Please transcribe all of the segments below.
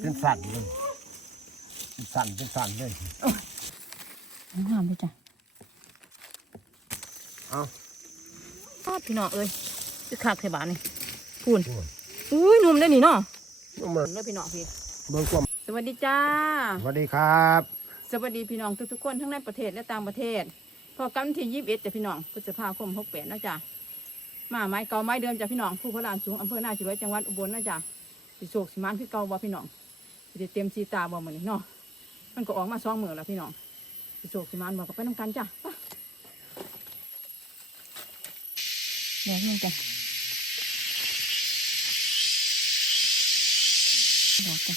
เป็นสั่นเลยเป็นสั่นเป็นสั่นเลยงามเลยจ้ะเอาอ้าวพี่น้องเอ้ยคือคักเทบานนี่พูนโอ้ยอุ้ยหนุ่มได้อนี่เนาะเอามาเด้อพี่น้องพี่เบิ่งความสวัสดีจ้า สวัสดีครับ สวัสดีพี่น้องทุกๆคนทั้งในประเทศและต่างประเทศ พอกันที่ยี่สิบเอ็ดจ้ะพี่น้องพฤษภาคมหกแปดนะจ๊ะมาไม้เก่าไม้เดิมจ้ะพี่น้องผู้พระลานสูงอำเภอหน้าชิวยจังหวัดอุบลนะจ๊ะสิโศกสิมานคือเก่าบ่พี่น้อง สิได้เตรียมชีตาบ่เหมือนนี้เนาะมันก็ออกมาสองเหมือแล้วพี่น้องสิโศกสิมานบ่ก็ไปน้ำกันจ้ะเดี๋ยวนึงจ้ะดอกจ้ะ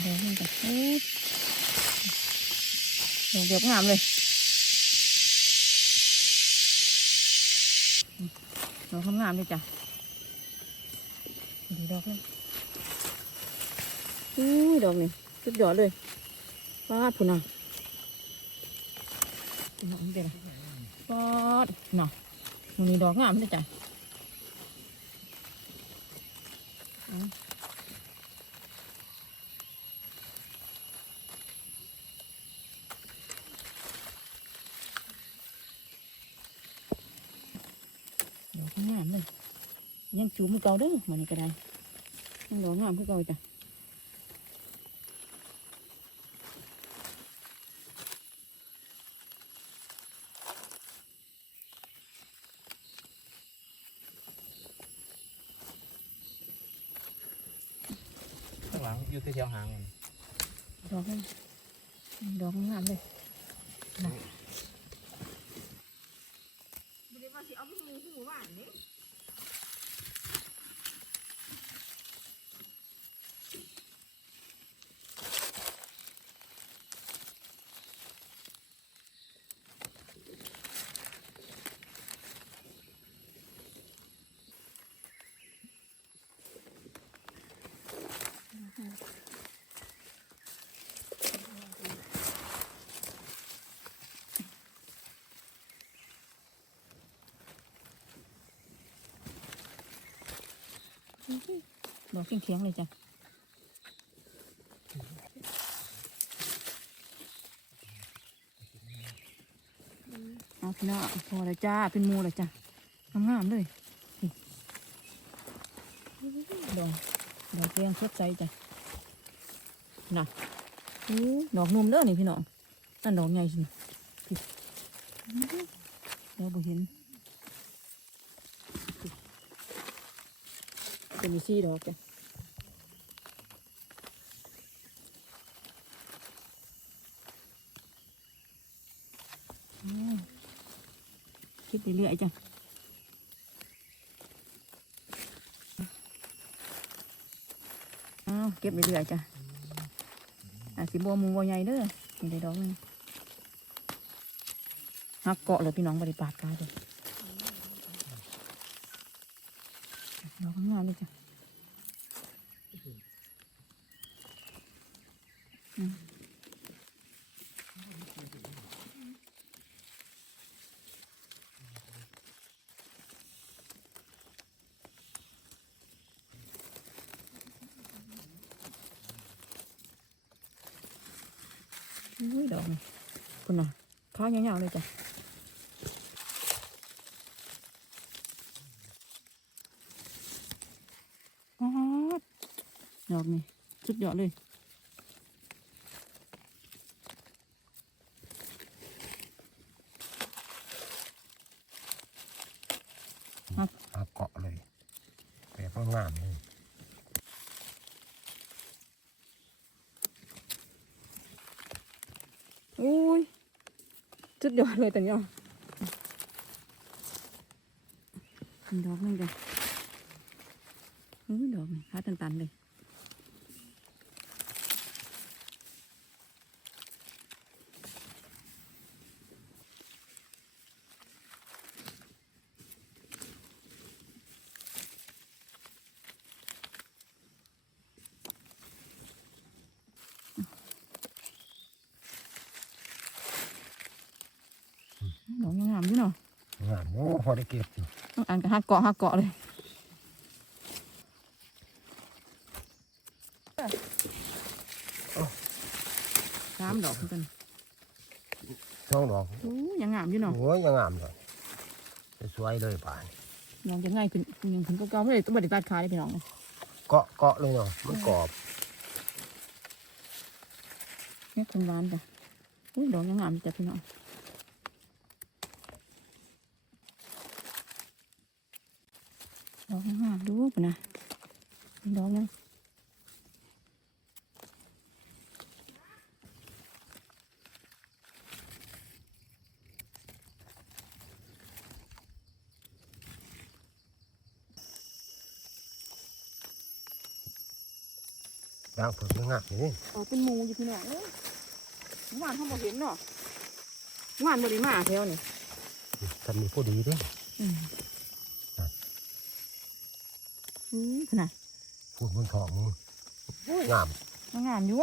เดี๋ยวมันจะเฮ้ยดอกเดียวงามเลย ดอกงามเลยจ้ะดูดอกนี่อู้ดอกนี่สุดยอดเลยปาดพุ่นน่ะปอกนี่เป็นไรฟาดน่ะมันมีดอกงามเลยจ้ะเอา ดอกงามเลย ยังจูบมือเก่าเด้อมันนี่ก็ได้ยังดอกงามคือเก่าจ้ะข้างหลังอยู่ที่แถวหางมันดอกงามดอกงามเลยนะด อกเขียงๆเลยจ้ะเอาพี่น้องพอแล้วจ้า เป็นมูแล้วจ้ะงามๆเลยดอกดอกเรียงสดใสจ้ะน่ะอู้ดอกนุ่มเด้อนี่พี่น้องนั่นดอกใหญ่สิเดี๋ยวบ่เห็นเป็นมีซี่ดอกจ้ะอืมคิด ไปเรื่อยจ้ะอ้าวเก็บไปเรื่อยจ้ะอาสิบัวมูบัวใหญ่เด้อนี่ได้ดอกนึงหักเกาะเลยพี่น้องบริปาดกาเลยดอกงามเลยจ้ะ อุ้ยดอกนี่คุณน่ะข้าวยาวๆเลยจ้ะอ๊าดดอกนี่สุดยอดเลย เอาเกาะเลยแต่ก็งามเลย อุ้ยสุ ดยอดเลยแต่เนี่ยดอกนึงกันอุ้ยดอกนี่ขาตันๆเลยดอกงามๆอยู่เนาะ งามโอ้พอได้เก็บอยู่ต้องอ่านกับห้าเกาะห้าเกาะเลยสามดอกเหมือนกันช่องดอกโอ้ยังงามอยู่เนาะโอ้ยยังงามเลยสวยๆเลยป่านยังจะง่ายขึ้นยังขึ้นก็เก่าไม่ได้ต้องบริตัดขาได้พี่น้องเลยเกาะเกาะเลยเนาะมันกรอบนี่คนร้านจ้ะอุ้ยดอกยังงามจ้ะพี่น้อง ดอกยังงามดูปะนะดอกยังด่างเผือกยังงามอยู่นี่ออกเป็นหมูอยู่พี่น้องเอ้ยหวานเขาบอกเห็นเนาะหวานบริมาแถวนี่ทำมีผู้ดีเด้วย อืมอืมขนาดพูดบนทองมึงงามยังงามอยู่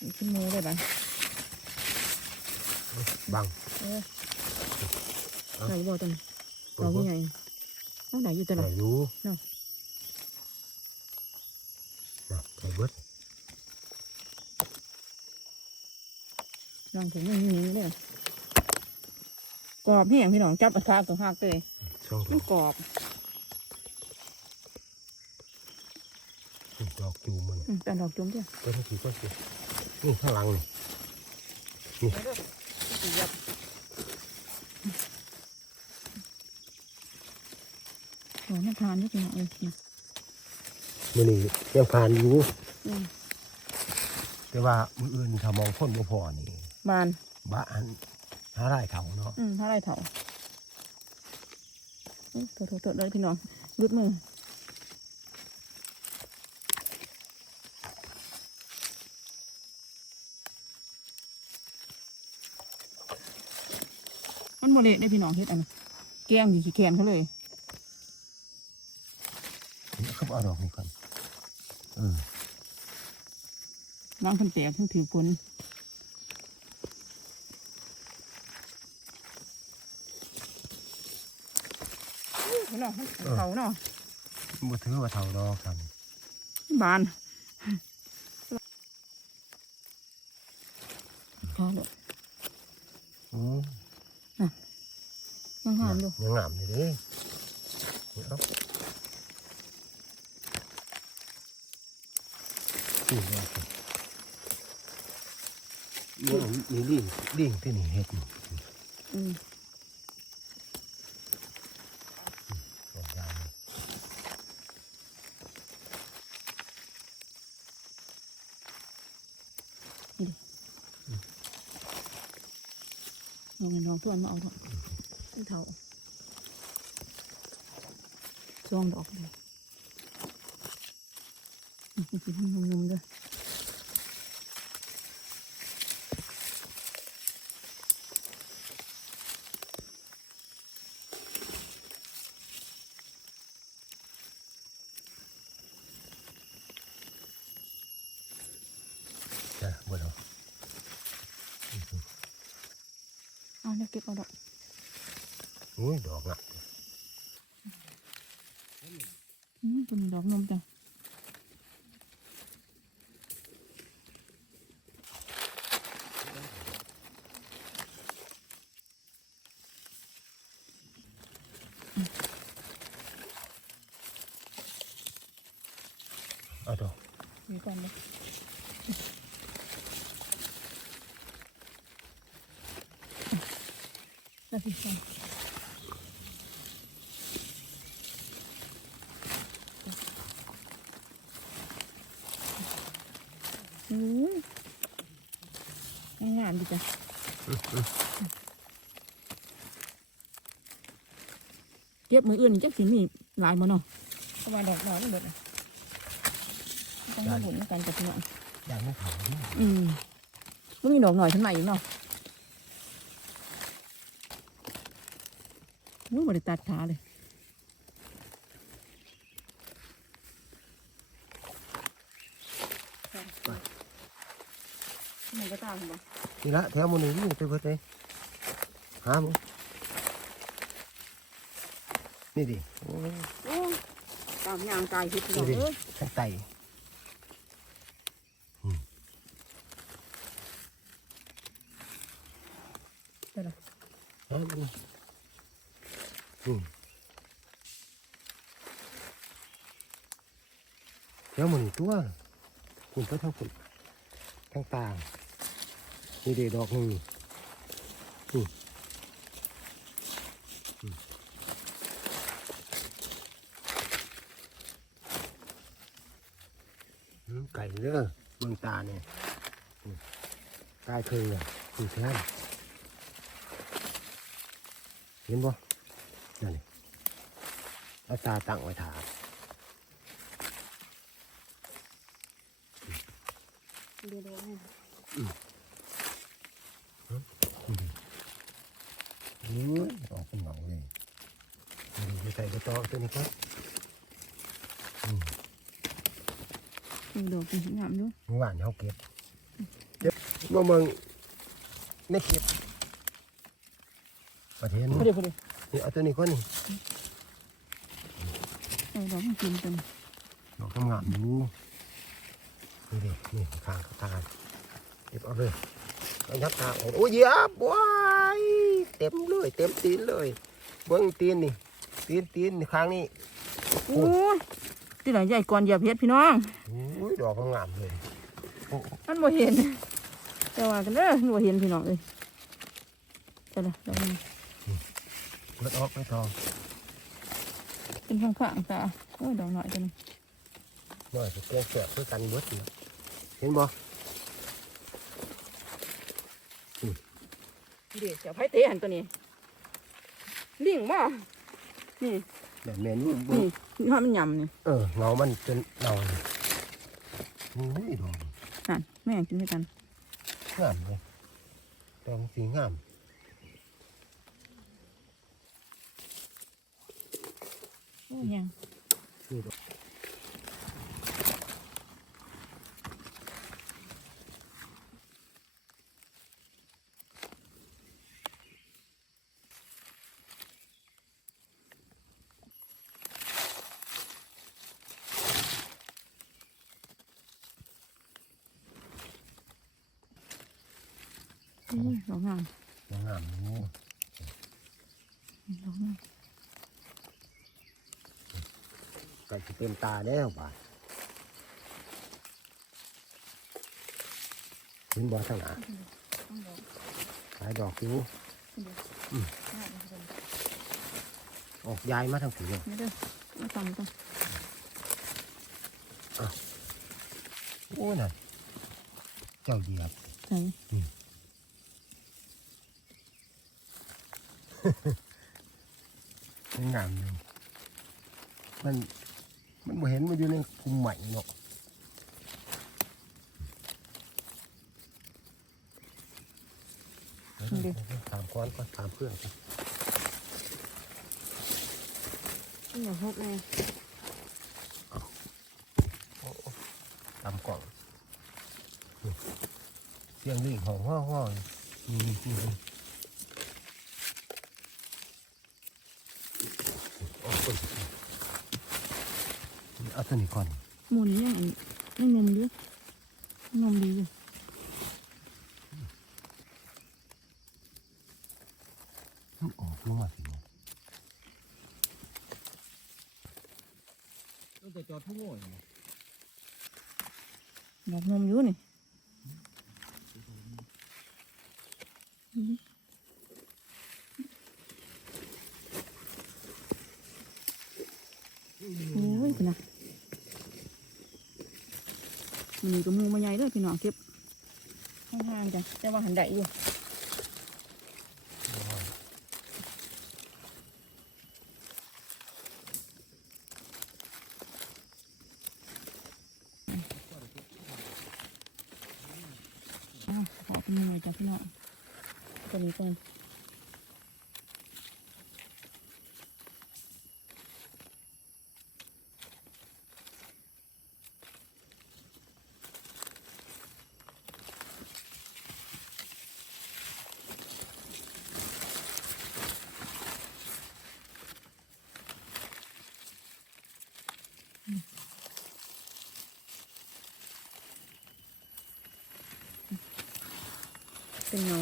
นี่เป็นหมูเลยบ้างบังไหนบ่ตันดอกใหญ่ๆเอาไหนอยู่ตัวไหนไหนอยู่เนาะนะใส่เบิดลองถึงนี่นี่เลย กรอบพี่อย่างพี่น้องจับราคาตัวหักเลยช่องดมัอนกกรอบดอกจูมันอืมแต่ดอกจุ่มเดียวก็ทั้งทีก็สินี่ข้างหลังนี่โอ้น่าทานนี่พี่น้องเอ้ยนะมือนี่ยังผ่านอยู่อืมแต่ว่ามืออื่นถ้ามองพ้นบ่พอนี่บานบ้าน หาได้เขาเนาะอืมเท่าไรเถาเอ้ยโถโถโถเลยพี่น้องรุดมือมันโมเละได้พี่น้องเฮ็ดอันนี้แกงอยู่ขี้แคนเขาเลยเขาเอาดอกนี่ก่อนเออน้ำคนแตกทั้งถือผล น้องเขาเนาะบ่ถือว่าเท่าดอกครับบานข้าวเลยอืมยังหามอยู่ยังงามอยู่เด้นี่เอานี่ดอกนี่นี่ลิงลิงที่นี่เฮ็ดนี่อืม ดอกยางนี่ เอาเงินน้องท วนมาเอาเถอะเป็นเถาช่วงดอกเลยอืมกินให้นุ่มๆด้วย จ้ะบ่ดอก เอาเดี๋ยวเก็บเอาดอก อุ้ยดอกงาม อืมเป็นดอกนมจัง เอาดอก เดี๋ยวก่อนเลย แล้วพี่ก่อนอืมงามดีจ้ะเก็บมืออื่นนี่จักสิมีหลายบ่เนาะเพราะว่าดอกดาวมันเบิดเลยต้องมาบุญกันกับพี่น้องอย่างไม่เขาดิอืมมันมีดอกหน่อยขึ้นมาอีกเนาะวุ้ยบริตัดขาเลยหนึ่งก็ตามบ่นี่ละแถวหมันนี่ไปเบิดเลยหามึงนี่ดิโอ้ยโอ้ตามยางกายเฮ็ดพี่น้องดูดิเอ้ยทั้งไตอืมเดี๋ยว นะหามึงอืมแถวมันตัวคุณไปทาคุณทางต่างนี่เด็ดอกหนึ่งอืมไก่เด้อเบื้องตาเนี่ยอืมกายเคยอะคือแท้เห็นบ่ นั่นเอาตาตั้งไว้ถาเดี๋ยวๆให้นี่ออกเป็นหนองเลยนี่จะใส่กระตอกตัวนี้ครับอืมดอกเป็นงามอยู่เมื่อวานเขาเก็บเก็บมื่อเมืองในเก็บประเทศพ อนี้ดีพอดีนี่เอาตัวนี้ก่อนนี่เออดอกมันกินเป็นดอกทำงานอยู่นี่ดินี่ข้างข้างเก็บเอาเลยเอายับตาออกโอ้ยเหยียบว้ายเต็มเลย เต็มตีนเลยเบิ้งตีนนี่ตีนตีนนี่ข้างนี้โอ้ยที่ไหนใหญ่ก่อนเหยียบเพชรพี่น้องโอ้ยดอกงามๆเลยโอ้มันบ่เห็นแต่ว่ากันเด้อมันบ่เห็นพี่น้องเอ้ยแต่ละดอกมัน เปิดออกไปทองเป็นข้างข้างๆตาโอ้ยดอกหน่อยจังหน่อยจะแกงเสือเพื่อกันเบิดนี่เห็นบ่เดี๋ยวเสียวไผเตะหันตัวนี้ลิงบ่นี่แบบแม่นี่เบิ่นี่งนี่ว่ามันยำนี่เออเงามันเป็นเงาเลยโอ้ยดอกนั่นแม่งกินด้วยกันงามเลยดอกสีงาม โอ้ยยัง นี่ดอกนี่ดอกงาม ดอกงามอยู่ ดอกงาม ก็จะ เต็มตาแล้วบ่าดเห็นบ่ทางหน้าหลายดอกอยู่ออกยายมาทางผีเลยนี่เด้อมาทำกันโอ้ยน่ะเจ้าเหยียบใส่เป็นงามเลยมัน มันบ่เห็นมันอยู่ในภูมิใหม่เนาะเดี๋ยวๆตามก้อนก่อนตามเพื่อนก่อนนี่อย่าพกแม่ตามกล่องนี่เสียงลิงห้องห้อห้อนี่นี่นี่นี่โอ้ย เอาตัวนี้ก่อนหมูนี้ยังอันยังนมอยู่นมดีอยู่มันออกลงมาสิเนี่ยต้องจะจอดทุ่งโง่ยดอกนมอยู่นี่โอ้ยพี่นะมันก็มูมาใหญ่เลยพี่ น้องเก็บห่างๆจ้ะแต่ว่าหันได้อยู่ขอบคุณหน่อยจ้ะพี่น้องตัวนี้ก่อนเงา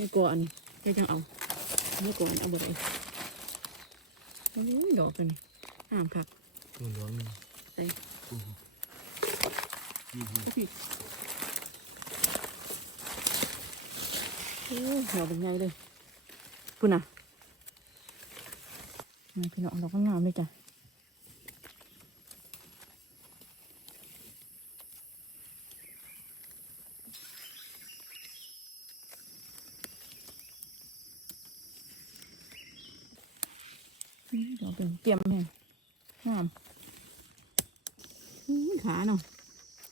นี่ก่อนเดี๋ยวจังเอานี่ก่อนเอาบ่ได้โอ้ยดอกตัวนี้งามคักตัวร้อนมันใส่พี่โอ้ยดอกเป็นไงเลยพุ่นน่ะนี่พี่น้องดอกก็งามเลยจ้ะอืมดอก เป็นเตรียมแม่งามอู้ยขาเนาะ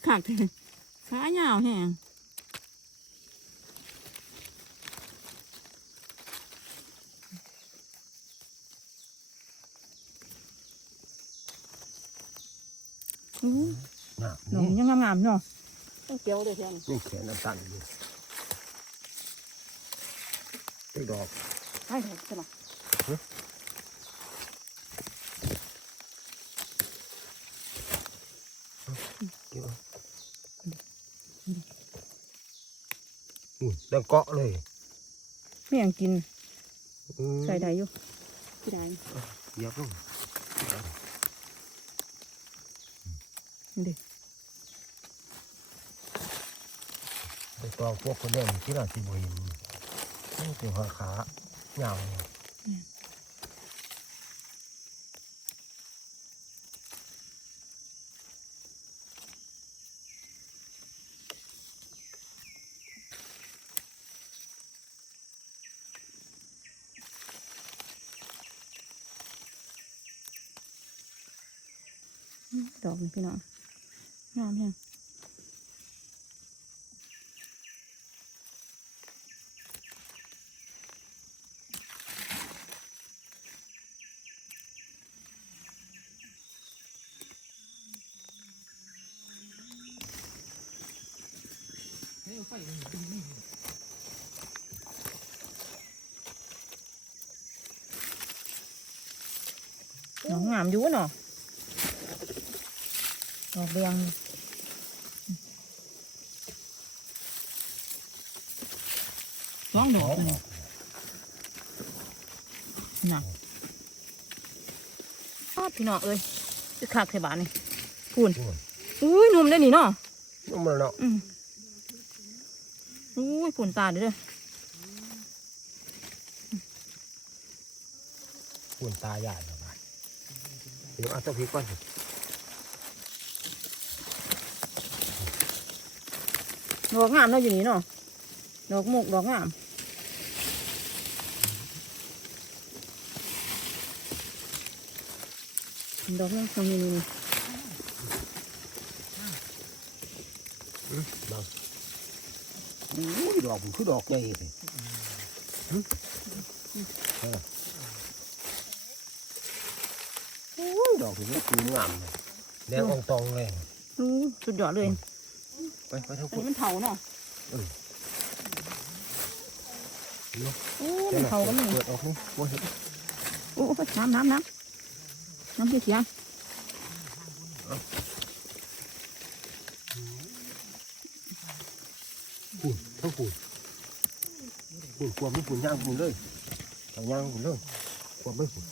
ขากแทนขายาวแห้งอู้งามหนูนี่ยังงามๆเนาะต้องเกี่ยวเลยแทนนี่แขนน้ำตันอยู่ไอ้ดอกให้เถอะใช่ไหม เกี่ยวอุ้ยดังเกาะเลยไม่อยากกินอืมใส่ได้อยู่ที่ได้เหยียบลงนี่ดิไปตองพวกคนเล่นที่เราสิบเห็นนี่เป็นขาขาเงาวเลย ดอกนี่พี่น้องงามยังดอกงามอยู่เนาะ ดอกเบียงสองดอกนี่น่ะอ้าวพี่น้องเอ้ยจะขากใส่บานนี่พูนอุ้ยอุ้ยหนุ่มได้นี่เนาะนุ่มแล้วเนาะอืมอุ้ยปุ่นตาเด้อเด้อปุ่นตาใหญ่แล้วไปเดี๋ยวเอาตัวพริกก่อนสิ ดอกงามเนาะอยู่นี่เนาะดอกมุกดอกงามดอกนี้ตรงนี้นี่อื้อบังอุ้ยดอกมันคือดอกใหญ่เลยหึเอออุ้ยดอกนี้คืองามเลยแดงอองตองเลยอู้สุดยอดเลย ไปไปทั้งอัคนนนี้มันเถาเนาะเออเนาะโอ้มันเถากันนี่เปิดออกนี่โอ้ยโอ้โอ้น้ำน้ำน้ำน้ำเสียงปุ่นทั้งปุ่นปุ่นความไม่ปุ่นย่างปุ่นเลยเอาย่างปุ่นเลยความไม่ปุ่น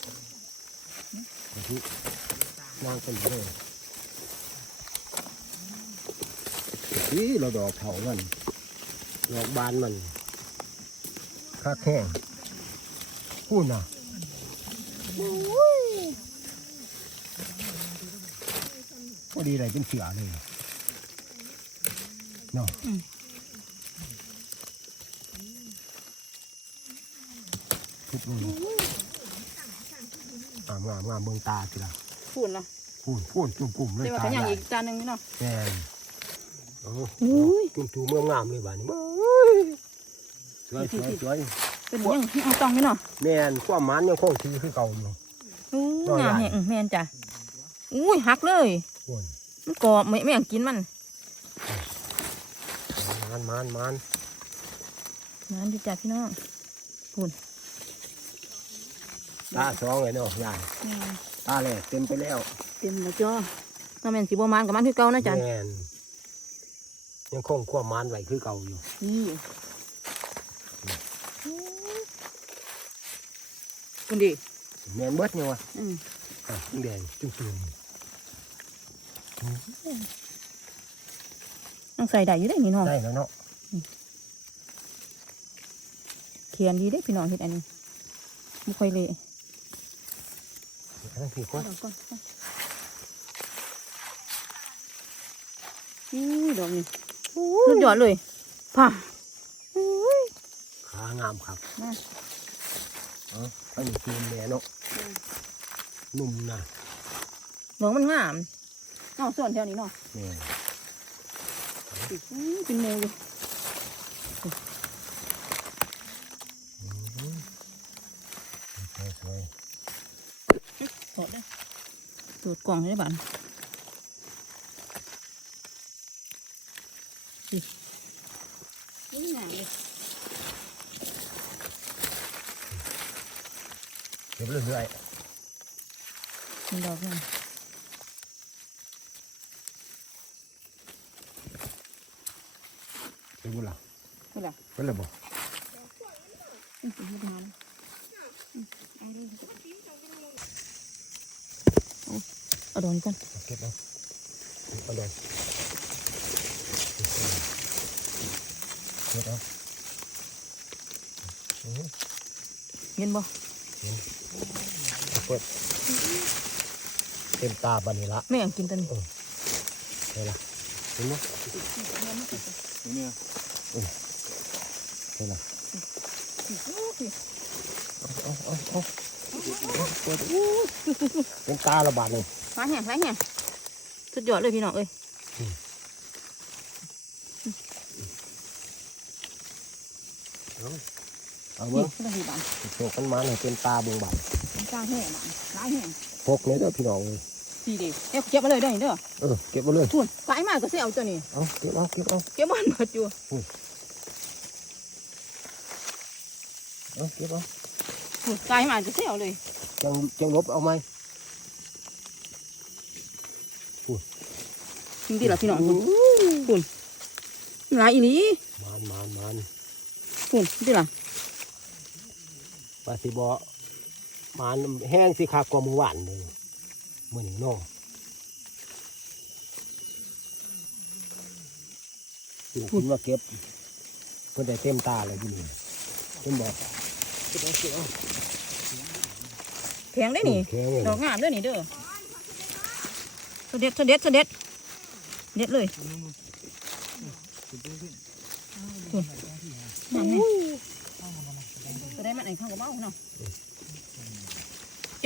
เอาที่ย่างเป็นเลย นี่เราดอกเถามันดอกบานมันค่าแข้งพูดนะพอดีอะไรเป็นเสือเลยเนาะทุบลงงามงามงามเมืองตาสิละพูดเนาะพูนพูนจุ่มกลุ่มเลยเดี๋ยวว่าตาขยัใหงญ่อีกจานหนึ่งนี่เนาะแม่นโอ้อุ้ยจุ่มจูเมืองงามเลยบ้านนี้สวยสวยสวยเป็นยังเอาตองนี่เนาะแม่นความหมันยังคงที่คือเก่าอยู่อู้น้อยงามใหญ่แห่งแม่นจ้ะอุ้ยหักเลยพูนมันกรอบไม่ไม่อยากกินมันานมานมานน้ำดีจ้ะพี่น้องตาสองเลยเนาะยายตาแรกเต็มไปแล้ว เต็มแล้วจ้าน้ำแม่นสีบมานกับมันคือเก่านะจ๊ะแม่น ยังคงความมานไว้คือเก่าอยู่นี่คุณดีแม่นเบิดเนี่ยวะอืมอะแดงจุ่มต้องใส่ได้อยู่ได้นี่น้องได้แล้วเนาะเขียนดีได้พี่น้องเห็ดอันนี้ไม่ค่อยเละอันนั้นคือคนอาก่อนอู้ดอกนี่ สุดยอดเลยพ่าขางามครับมาเอ๋ออันนี้คือแม่เนาะนุ่มนะดอกมันงามเนาะส่วนแถวนี้เนาะแม่นอู้ยเป็นโมเลยอืมสวยสดเลยสูดกล่องให้ได้บ้านนี่งามเลยๆเก็บเรื่อยเป็นดอกงาม ๆเก็บบุหรี่ นี่แหละ เป็นไรบ่ อืมเป็นดอกงามอืมเอาเลยเอาดอกนี้ก่อน เก็บเอาเอาดอกเก็บเอาอืม เห็นบ่ เปิด เต็มตาบันนี้ละแม่ยังกินตัวนี้เห็นละเห็นไหมเนี่ยเห็นละโอ้ยเอาเอาเอาเอาเปิดอู้เต็มตาละบาทเลยร้ายแห้งร้ายแห้งสุดยอดเลยพี่น้องเอ้ยเอานี่เบิ้งก็ต้องดีบ้านโชคกันมาเนี่ยเต็มตาเบิ้งบาทกลางแห้งบ้านร้ายแห้ง พกเลยเด้อพี่น้องเลยดีดีเอ้ยเก็บมาเลยเด้อนี่เด้อเออเก็บมาเลยทุนกลายมากก็เสียเอาตัวนี้เอาเก็บเอาเก็บเอาเก็บมันหมดอยู่เอาเก็บเอาทุนกลายมากก็เสียเอาเลยจังจังลบเอาไหมจริงดีล่ะพี่น้องทุนหลายอีหลีมานมานมานทุนดีล่ะปาสิบอ มานแห้งสิคักกว่าเมื่อวานเลยมื่อนี้เน้องอยู่คุณว่าเก็บเพิ่นได้เต็มตาเลยที่นี่เพิ่นบอกเก็บเอาเก็บเอาแพงได้นี่แข็งเลยดอกงามเด้อนี่เด้อเสด็จเสด็จเสด็จเด็ดเลยงามนี่จะได้มันไอ้ข้างกับเบ้าเนาะ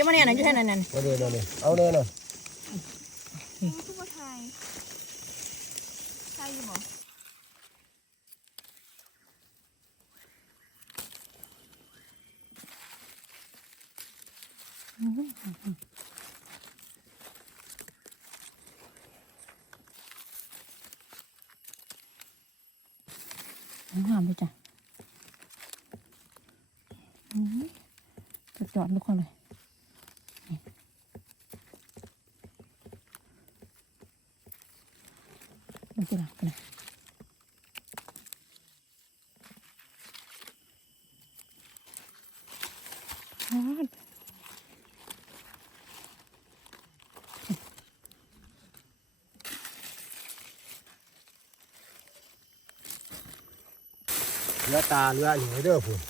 เก็บมาเนี่ยนั่นอยู่แค่นั้นนั่นเอาเลยเอาเลยเอาเลยเนาะทุกคนไทยใช่อยู่บ่งามเลยจ้ะอื้อหือสุดยอดทุกคนเลย ดูสิล่ะไปเลยฮาดเรือตาเรือหนูเด้อพุ่น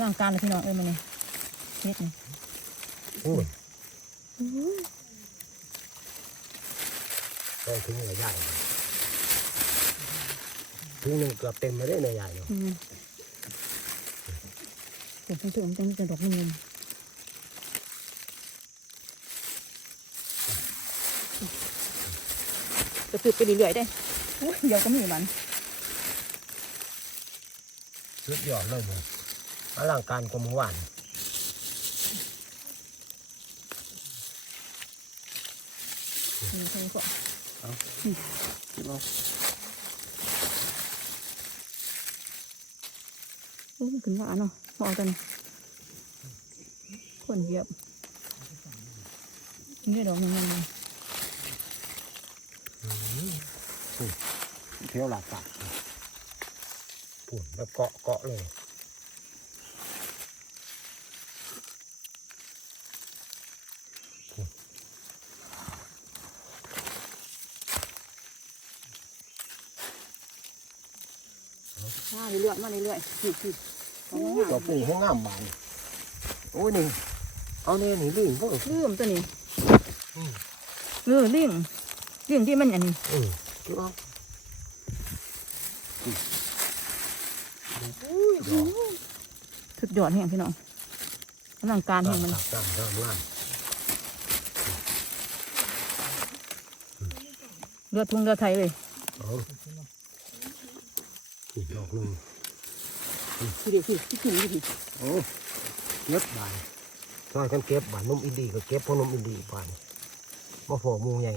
ร่างการเลยพี่น้องเอ้ยมันนี่เฮ็ดนี่พุ่นต้องถึงเหนือใหญ่ ถึงหนึ่งเกือบเต็มเลยเด้อเหนือใหญ่เนาะอืมเดี๋ยวสูงๆจังจะดอกเงินจะตืบไปเรื่อยๆได้อุ๊ยเดี๋ยวก็มีมันสุดยอดเลยเลยอลังการกว่าเมื่อวานนี่ใช่ไหมพ่อเอา โอ้ย ขึ้นว่าเนาะพอกันคนเหยียบนี่ดอกมันมันเที่ยวหลักปากปุ่นแบบเกาะเกาะเลย มาเรื่อยๆมาเรื่อยๆนี่คือของงามดอกปุ่นห้องงามบานโอ้ยนี่เอาเนี่ยนี่ลิงพวกลืมตัวนี้เออลิงลิงที่มันอันนี้เออดูเอาอุ้ยดอกสุดยอดแห่งพี่น้องอลังการแห่งมันตามตามงามเรือทุ่งเรือไทยเลยเอาอีกดอกหนึ่ง คือเด็กคือที่กินที่โอ้เก็บบานซอยกันเก็บบานนมอินดีก็เก็บพราะนมอินดีบานมาพอหมูใหญ่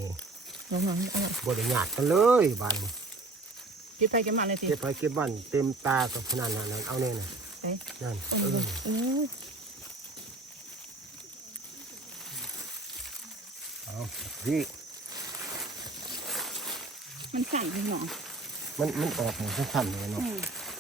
น้องๆเอาบไดหยาดกันเลยบานเก็บไปเก็บมาเลยสิเก็บไปเก็บบ้านเต็มตากับขนาดนั้นเอาแน่น่ะเอ๊ะนั่นอ้เออเอาพี่มันสั่นพี่น้องมันมันออกมันสั้นเลยเนาะมันหักพี่น้องอุ้ยดอกหน่อยแต่ยังมีอยู่นเด้อนี่เด้อดอกหน่อยนึงเน่อย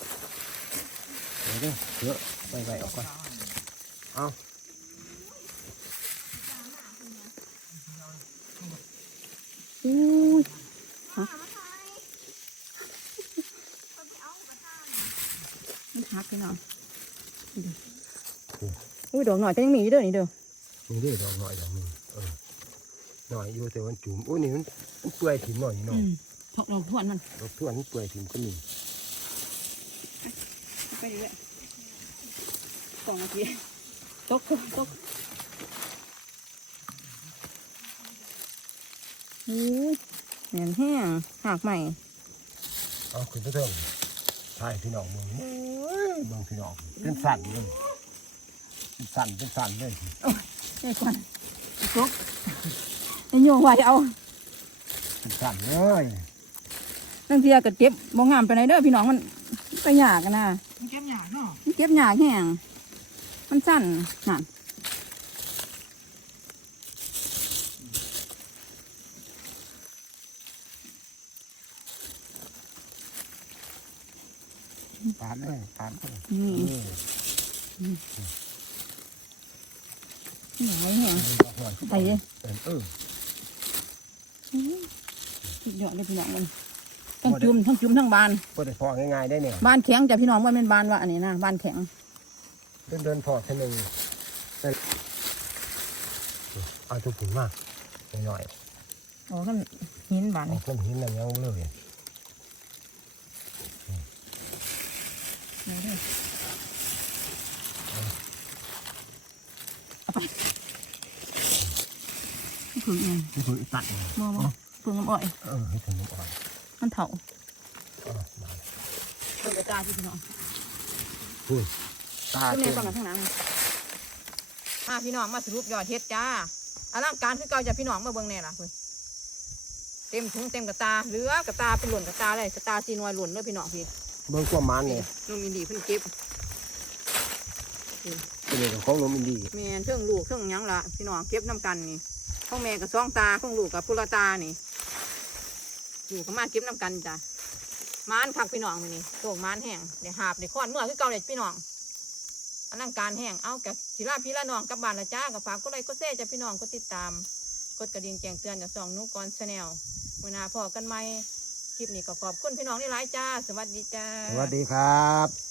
อยู่แต่มันจุ่มโอ้ยนี่มันมันเปื่อยถิ่มหน่อยนี่อืเนาะมทอกดอกทวนมันดอกทั่วนี่เปื่อยถิ่มก็มีไปเรื่อย สองนาทีตกตกอู้ยแหนแห้งหักใหม่เอาขึ้นไปเถิงใช่พี่น้องมึงโอ้ยเบิ่งพี่น้องเป็นสั่นเลยเป็นสั่นเป็นสั่นเลยได้ก่อนตกไอ้โยงไว้เอาเป็นสั่นเลยตั้งเทียก็เก็บบ่งามไปไหนเด้อพี่น้องมันไปยากกันนะมันแก้มหยาบเนาะมันเก็บยากแห้ง มันสั้นนั่นปาดเลยปาดเลยนี่เออนี่ไว้แห้งดอกหน่อยไปเลยเออเออสุดยอดเลยพี่น้องมันทั้งจุ่มทั้งจุ่มทั้งบานเปิดพอง่ายๆได้เนี่ยบานแข็งจ้ะพี่น้องว่าเป็นบานว่าอันนี้นะบานแข็ง เดินเดินพอแค่หนึ่งได้เอาทุกผุนมากหน่อยโอ้ก็หินบานๆออกน้ำหินน้ำยังเลยถึงเองนี่คือตัดเลยบ่บ่ถึงน้ำอ้อย เออให้ถึงน้ำอ่อนมันเถาเออมาเป็นกระจายพี่น้องพูด ตาขึ้นในเต็มฝั่งกันทั้งนั้นมาพี่น้องมาสรุปยอดเฮ็ดจ้าอลังการคือเก่าจ้ะพี่น้องมาเบิ่งแน่ล่ะเพิ่นเต็มถุงเต็มกระตาเหลือกระตาเป็นหล่นกระตาเลยกระตาสีนวยหล่นเด้อพี่น้องพี่เบื้องความมันเนี่ยนุ่มอินดีเพิ่นเก็บเป็นเรื่องของนมอินดีแม่นเทิงลูกเทิงหยังล่ะพี่น้องเก็บน้ำกันนี่ของแม่กับสองตาของลูกกับพุละตานี่อยู่ก็มาเก็บน้ำกันจ้ะมานคักพี่น้องมื้อนี้โตกมานแห้งเดี๋ยวหาบเดี๋ยวค้อนเมื่อคือเก่าเลยพี่น้อง อลังการแห้งเอากับศิลาพี่ละน้องกับบ้านละจ้ากับฝากก็ไลค์ก็แซ่จ้ะพี่น้องก็ติดตาม กดกระดิ่งแจ้งเตือนจากสองนุกรชาแนลมือนาพอกันไหมคลิปนี้ก็ขอบคุณพี่น้องที่หลายจ้า สวัสดีจ้า สวัสดีครับ